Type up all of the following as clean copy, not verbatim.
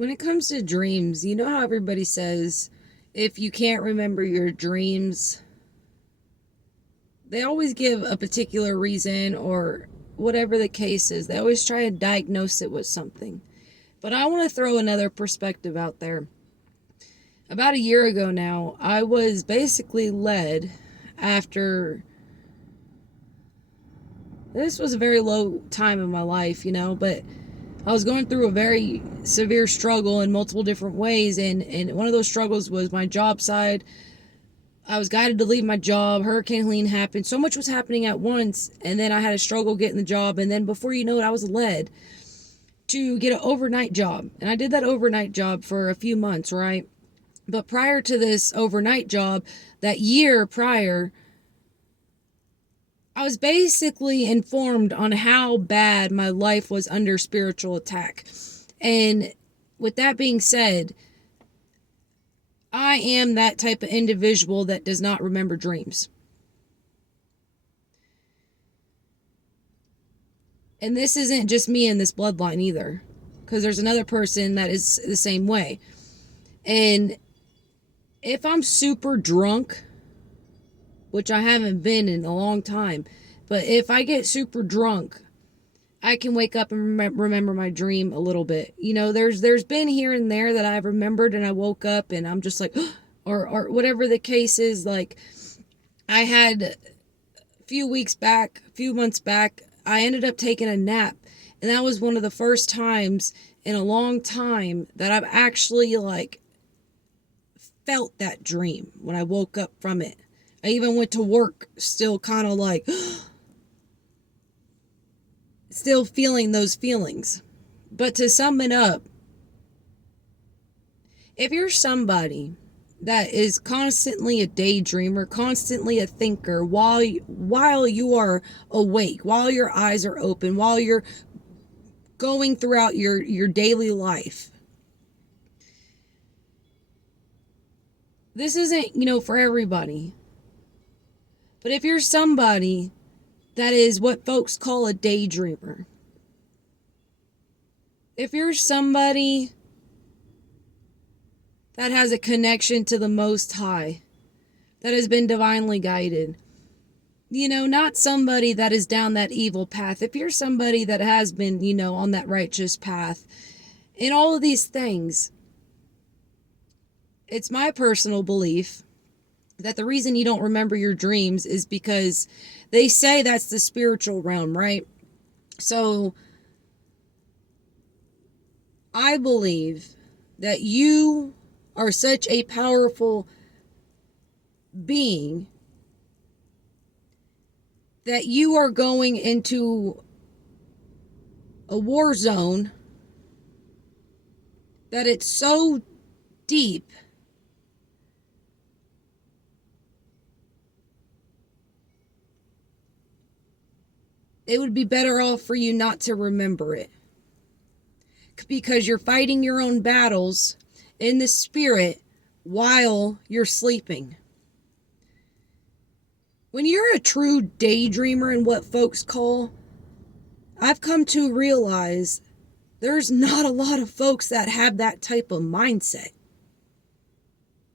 When it comes to dreams, you know how everybody says if you can't remember your dreams, they always give a particular reason or whatever the case is. They always try to diagnose it with something. But I want to throw another perspective out there. About a year ago now, I was basically led after this was a very low time in my life, but I was going through a very severe struggle in multiple different ways, and one of those struggles was my job side. I was guided to leave my job. Hurricane Helene happened. So much was happening at once, and then I had a struggle getting the job, and then before you know it, I was led to get an overnight job. And I did that overnight job for a few months, right? But prior to this overnight job, that year prior, I was basically informed on how bad my life was under spiritual attack. And with that being said, I am that type of individual that does not remember dreams. And this isn't just me in this bloodline either, because there's another person that is the same way. And if I'm super drunk, which I haven't been in a long time, but if I get super drunk, I can wake up and remember my dream a little bit. There's been here and there that I've remembered and I woke up and I'm just like, or whatever the case is. Like, I had a few months back, I ended up taking a nap, and that was one of the first times in a long time that I've actually felt that dream when I woke up from it. I even went to work still kind of still feeling those feelings. But to sum it up, if you're somebody that is constantly a daydreamer, constantly a thinker while you are awake, while your eyes are open, while you're going throughout your daily life, this isn't, for everybody. But if you're somebody that is what folks call a daydreamer, if you're somebody that has a connection to the Most High, that has been divinely guided, not somebody that is down that evil path, if you're somebody that has been, on that righteous path, in all of these things, it's my personal belief that the reason you don't remember your dreams is because they say that's the spiritual realm, right? So I believe that you are such a powerful being that you are going into a war zone that it's so deep it would be better off for you not to remember it, because you're fighting your own battles in the spirit while you're sleeping. When you're a true daydreamer and what folks call, I've come to realize there's not a lot of folks that have that type of mindset.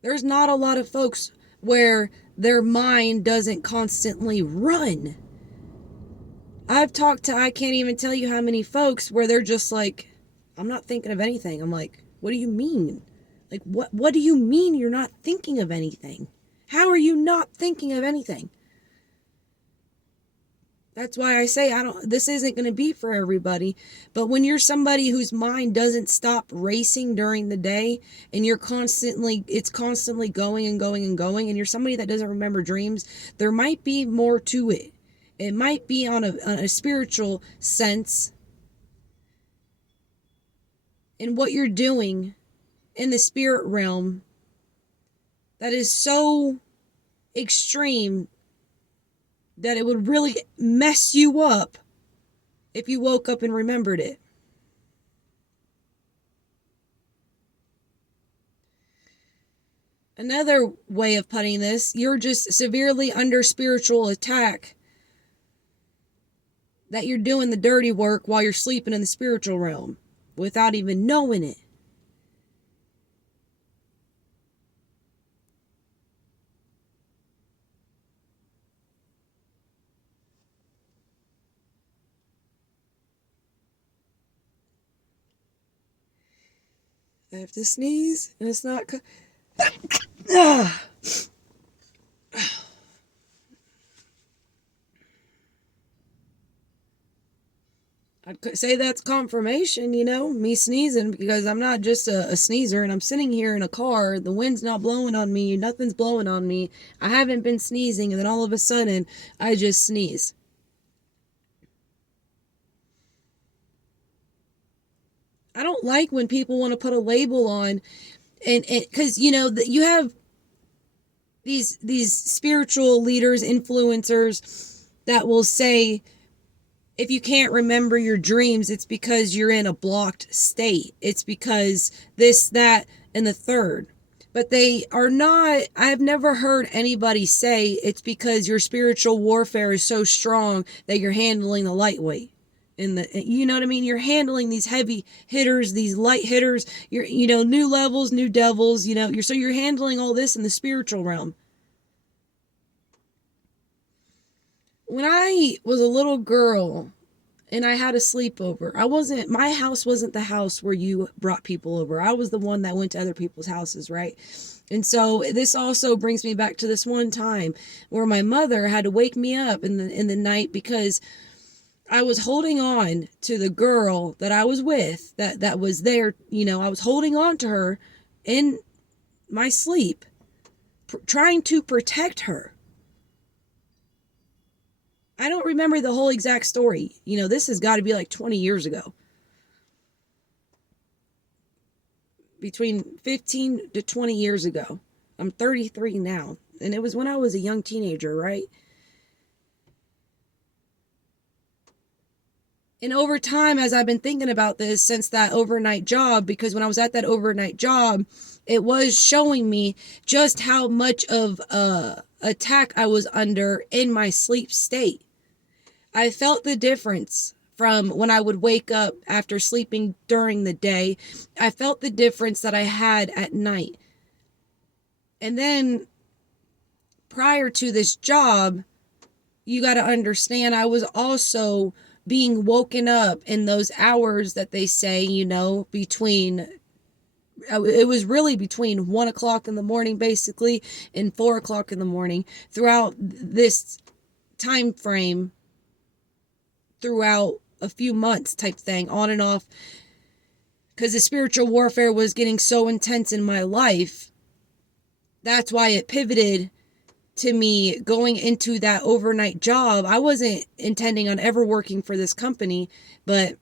There's not a lot of folks where their mind doesn't constantly run. I've talked to, I can't even tell you how many folks where they're just like, I'm not thinking of anything. I'm like, what do you mean? Like, what do you mean you're not thinking of anything? How are you not thinking of anything? That's why I say this isn't going to be for everybody. But when you're somebody whose mind doesn't stop racing during the day and it's constantly going and going and going, and you're somebody that doesn't remember dreams, there might be more to it. It might be on a spiritual sense in what you're doing in the spirit realm that is so extreme that it would really mess you up if you woke up and remembered it. Another way of putting this, you're just severely under spiritual attack, that you're doing the dirty work while you're sleeping in the spiritual realm without even knowing it. I have to sneeze, and it's not. Ah. I'd say that's confirmation, me sneezing, because I'm not just a sneezer, and I'm sitting here in a car, the wind's not blowing on me, nothing's blowing on me, I haven't been sneezing, and then all of a sudden, I just sneeze. I don't like when people want to put a label on, and because, you have these spiritual leaders, influencers, that will say, if you can't remember your dreams, it's because you're in a blocked state. It's because this, that, and the third. But they are not, I've never heard anybody say it's because your spiritual warfare is so strong that you're handling the lightweight. You know what I mean? You're handling these heavy hitters, these light hitters, new levels, new devils, you're handling all this in the spiritual realm. When I was a little girl and I had a sleepover, my house wasn't the house where you brought people over. I was the one that went to other people's houses, right? And so this also brings me back to this one time where my mother had to wake me up in the night because I was holding on to the girl that I was with, that was there, I was holding on to her in my sleep, trying to protect her. I don't remember the whole exact story. This has got to be like 20 years ago. Between 15 to 20 years ago. I'm 33 now. And it was when I was a young teenager, right? And over time, as I've been thinking about this since that overnight job, because when I was at that overnight job, it was showing me just how much of a attack I was under in my sleep state. I felt the difference from when I would wake up after sleeping during the day. I felt the difference that I had at night. And then prior to this job, you got to understand, I was also being woken up in those hours that they say, it was really between 1 o'clock in the morning, basically, and 4 o'clock in the morning throughout this time frame. Throughout a few months type thing, on and off, because the spiritual warfare was getting so intense in my life. That's why it pivoted to me going into that overnight job. I wasn't intending on ever working for this company, but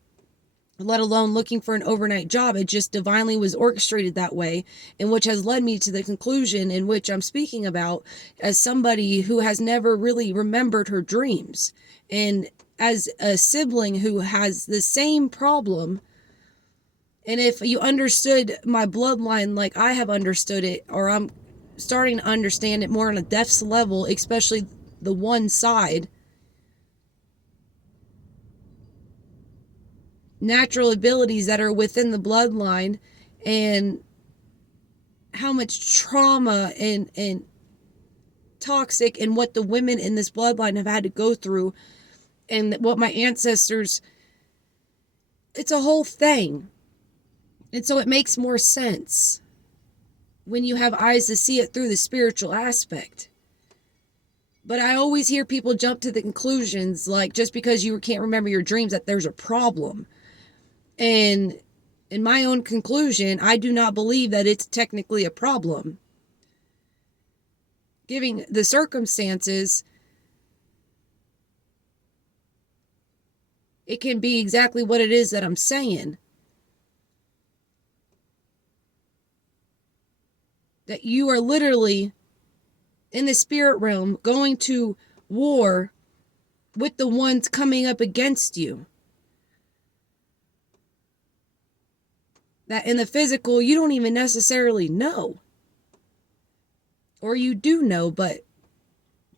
let alone looking for an overnight job. It just divinely was orchestrated that way, and which has led me to the conclusion in which I'm speaking about as somebody who has never really remembered her dreams. And as a sibling who has the same problem, and if you understood my bloodline like I have understood it, or I'm starting to understand it more on a depths level, especially the one side, natural abilities that are within the bloodline, and how much trauma and toxic and what the women in this bloodline have had to go through, and what my ancestors, it's a whole thing. And so it makes more sense when you have eyes to see it through the spiritual aspect. But I always hear people jump to the conclusions, like just because you can't remember your dreams, that there's a problem. And in my own conclusion, I do not believe that it's technically a problem. Given the circumstances, it can be exactly what it is that I'm saying. That you are literally in the spirit realm going to war with the ones coming up against you. That in the physical, you don't even necessarily know. Or you do know, but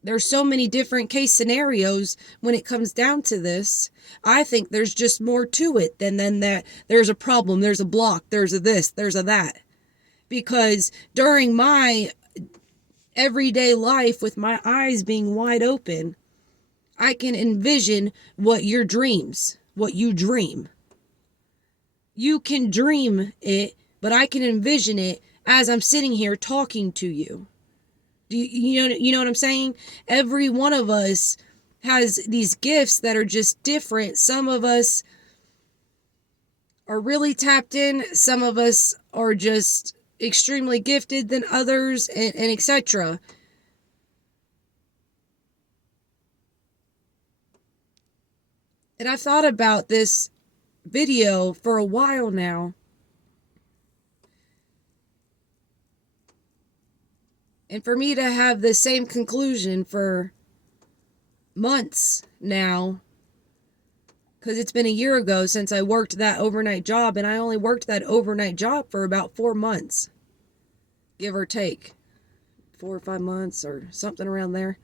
there's so many different case scenarios when it comes down to this. I think there's just more to it than that there's a problem, there's a block, there's a this, there's a that. Because during my everyday life with my eyes being wide open, I can envision what you dream. You can dream it but I can envision it as I'm sitting here talking to you. You know what I'm saying? Every one of us has these gifts that are just different. Some of us are really tapped in, some of us are just extremely gifted than others, and etc. And I've thought about this video for a while now. And for me to have the same conclusion for months now, because it's been a year ago since I worked that overnight job, and I only worked that overnight job for about 4 months, give or take 4 or 5 months or something around there.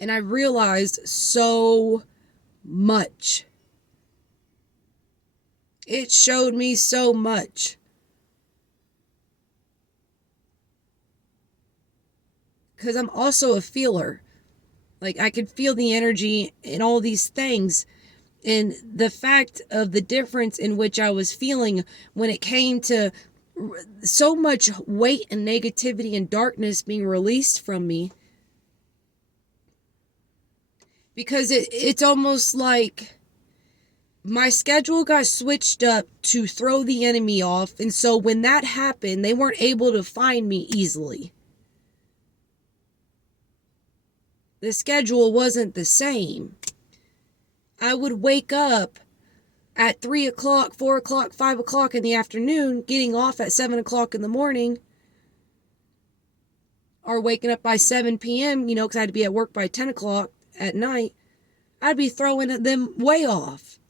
And I realized so much. It showed me so much. Because I'm also a feeler. Like, I could feel the energy and all these things. And the fact of the difference in which I was feeling when it came to so much weight and negativity and darkness being released from me. Because it's almost like my schedule got switched up to throw the enemy off. And so when that happened, they weren't able to find me easily. The schedule wasn't the same. I would wake up at 3 o'clock, 4 o'clock, 5 o'clock in the afternoon, getting off at 7 o'clock in the morning, or waking up by 7 p.m., because I had to be at work by 10 o'clock at night. I'd be throwing them way off.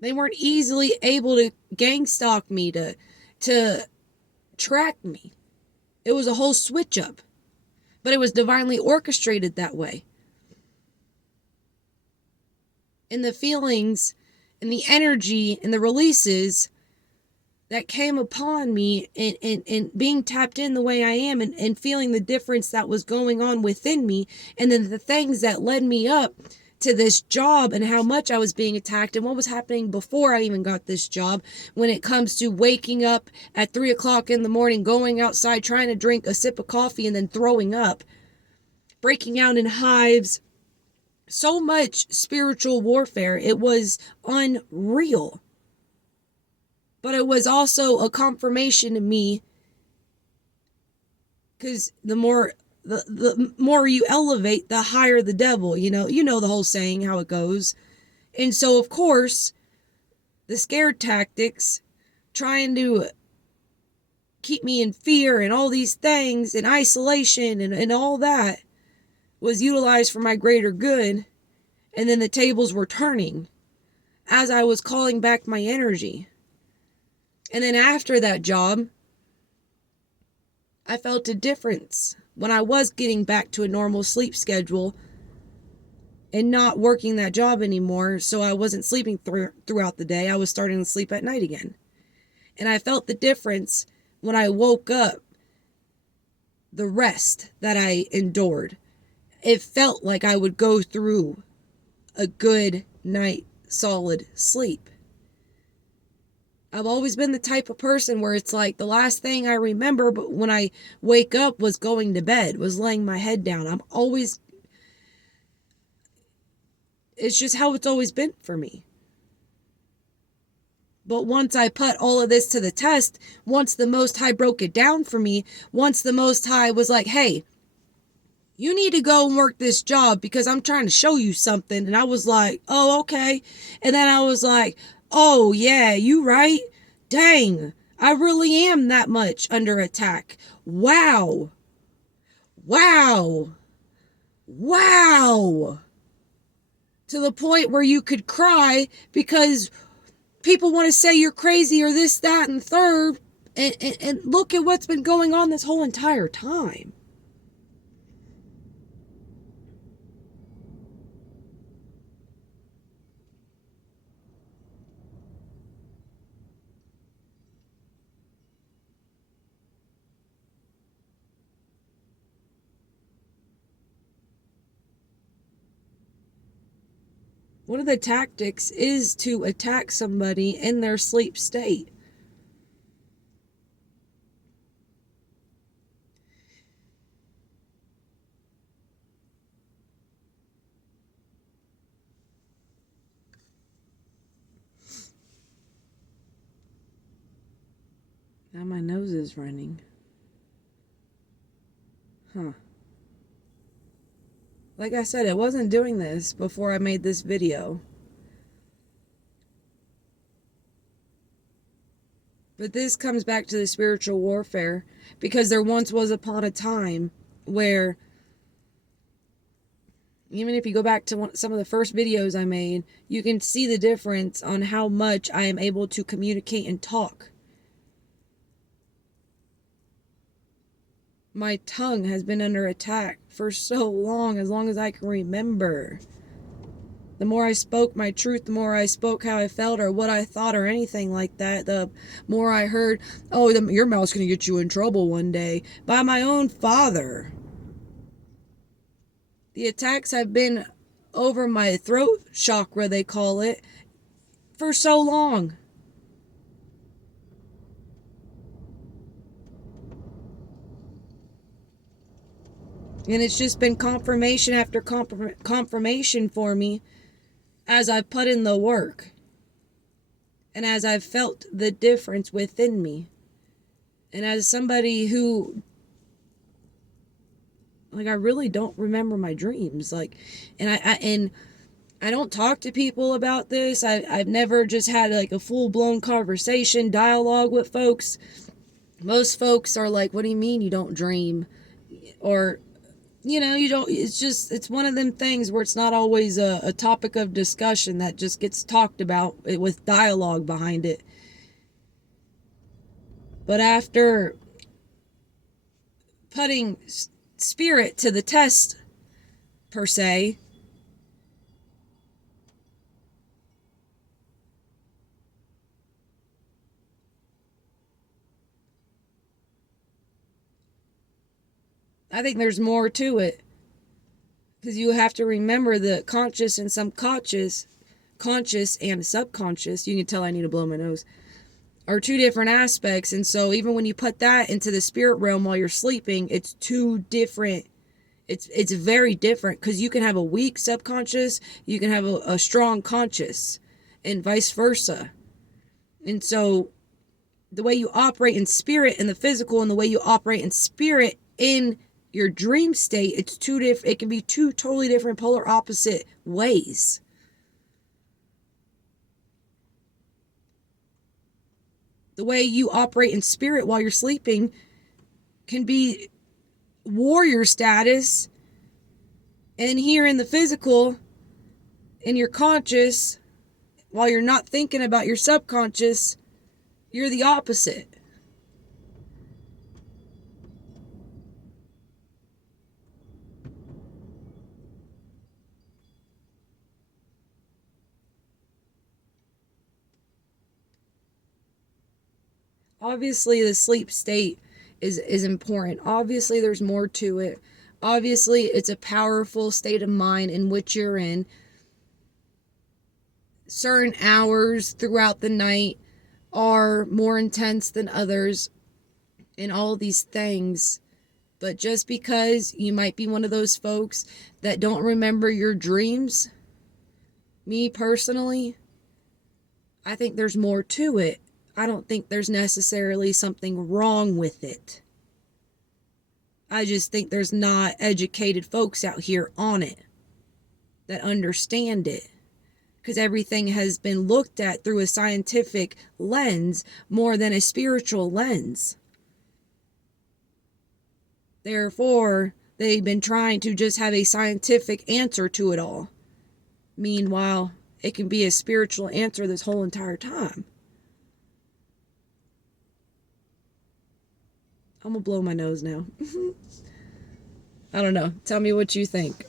They weren't easily able to gang stalk me, to track me. It was a whole switch up. But it was divinely orchestrated that way. And the feelings and the energy and the releases that came upon me, and being tapped in the way I am, and feeling the difference that was going on within me, and then the things that led me up to this job, and how much I was being attacked, and what was happening before I even got this job, when it comes to waking up at 3 o'clock in the morning, going outside, trying to drink a sip of coffee, and then throwing up, breaking out in hives. So much spiritual warfare. It was unreal. But it was also a confirmation to me, because the more you elevate, the higher the devil. You know the whole saying, how it goes. And so, of course, the scare tactics, trying to keep me in fear and all these things, and isolation and all that, was utilized for my greater good. And then the tables were turning as I was calling back my energy. And then after that job, I felt a difference when I was getting back to a normal sleep schedule and not working that job anymore. So I wasn't sleeping throughout the day. I was starting to sleep at night again. And I felt the difference when I woke up, the rest that I endured. It felt like I would go through a good night, solid sleep. I've always been the type of person where it's like the last thing I remember, but when I wake up, was going to bed, was laying my head down. It's just how it's always been for me. But once I put all of this to the test, once the Most High broke it down for me, once the Most High was like, hey, you need to go and work this job because I'm trying to show you something. And I was like, oh, okay. And then I was like, oh, yeah, you right. Dang, I really am that much under attack. Wow. Wow. Wow. To the point where you could cry because people want to say you're crazy or this, that, and third. And look at what's been going on this whole entire time. One of the tactics is to attack somebody in their sleep state. Now my nose is running. Huh. Like I said, I wasn't doing this before I made this video. But this comes back to the spiritual warfare, because there once was upon a time where, even if you go back to some of the first videos I made, you can see the difference on how much I am able to communicate and talk. My tongue has been under attack for so long as I can remember. The more I spoke my truth, the more I spoke how I felt or what I thought or anything like that, the more I heard, oh, your mouth's going to get you in trouble one day, by my own father. The attacks have been over my throat chakra, they call it, for so long. And it's just been confirmation after confirmation for me as I've put in the work. And as I've felt the difference within me. And as somebody who, like, I really don't remember my dreams. Like, and I don't talk to people about this. I've never just had like a full-blown conversation, dialogue with folks. Most folks are like, what do you mean you don't dream? Or, you know, you don't, it's one of them things where it's not always a topic of discussion that just gets talked about with dialogue behind it. But after putting spirit to the test, per se, I think there's more to it. Because you have to remember the conscious and subconscious, conscious and subconscious, you can tell I need to blow my nose, are two different aspects. And so even when you put that into the spirit realm while you're sleeping, it's two different, it's very different, because you can have a weak subconscious, you can have a strong conscious, and vice versa. And so the way you operate in spirit in the physical and the way you operate in spirit in your dream state, it's two different, it can be two totally different polar opposite ways. The way you operate in spirit while you're sleeping can be warrior status, and here in the physical, in your conscious, while you're not thinking about your subconscious, you're the opposite. Obviously, the sleep state is important. Obviously, there's more to it. Obviously, it's a powerful state of mind in which you're in. Certain hours throughout the night are more intense than others, and all these things. But just because you might be one of those folks that don't remember your dreams, me personally, I think there's more to it. I don't think there's necessarily something wrong with it. I just think there's not educated folks out here on it that understand it. Because everything has been looked at through a scientific lens more than a spiritual lens. Therefore, they've been trying to just have a scientific answer to it all. Meanwhile, it can be a spiritual answer this whole entire time. I'm gonna blow my nose now. I don't know. Tell me what you think.